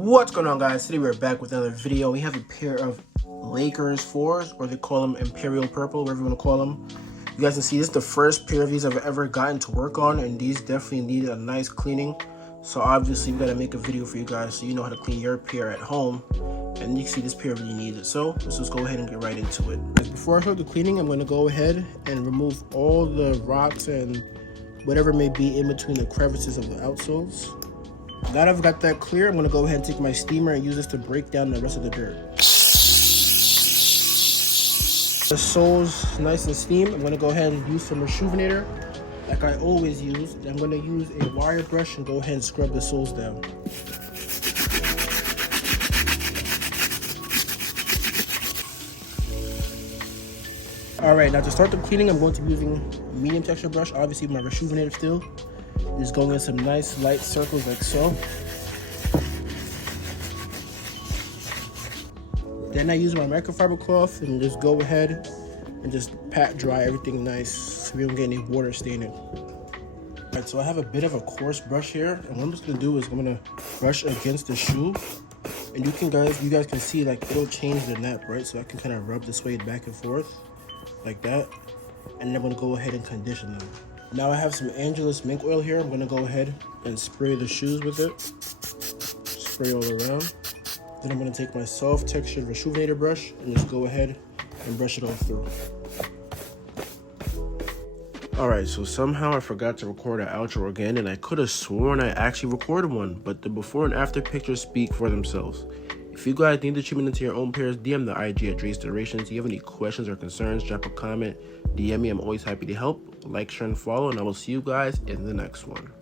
What's going on, guys? Today we're back with another video. We have a pair of Lakers 4s, or they call them Imperial Purple, whatever you want to call them. You guys can see this is the first pair of these I've ever gotten to work on, and these definitely needed a nice cleaning. So obviously we got to make a video for you guys so you know how to clean your pair at home. And you can see this pair really needs it. So let's just go ahead and get right into it. Before I start the cleaning, I'm going to go ahead and remove all the rots and whatever may be in between the crevices of the outsoles. Now that I've got that clear, I'm going to go ahead and take my steamer and use this to break down the rest of the pair. The sole's nice and steamed. I'm going to go ahead and use some Reshoevn8r like I always use. I'm going to use a wire brush and go ahead and scrub the soles down. Alright, now to start the cleaning, I'm going to be using a medium texture brush, obviously my Reshoevn8r still. Just going in some nice light circles like so. Then I use my microfiber cloth and just go ahead and just pat dry everything nice so we don't get any water staining. Alright, so I have a bit of a coarse brush here, and what I'm just gonna do is I'm gonna brush against the shoe, and you guys can see like it'll change the nap, right? So I can kind of rub the suede back and forth like that, and then I'm gonna go ahead and condition them. Now I have some Angelus mink oil here. I'm gonna go ahead and spray the shoes with it. Spray all around. Then I'm gonna take my soft textured Reshoevn8r brush and just go ahead and brush it all through. Alright, so somehow I forgot to record an outro again, and I could have sworn I actually recorded one, but the before and after pictures speak for themselves. If you guys need the treatment into your own pairs, DM the IG at Dre's Durations. If you have any questions or concerns, drop a comment, DM me. I'm always happy to help. Like, share, and follow, and I will see you guys in the next one.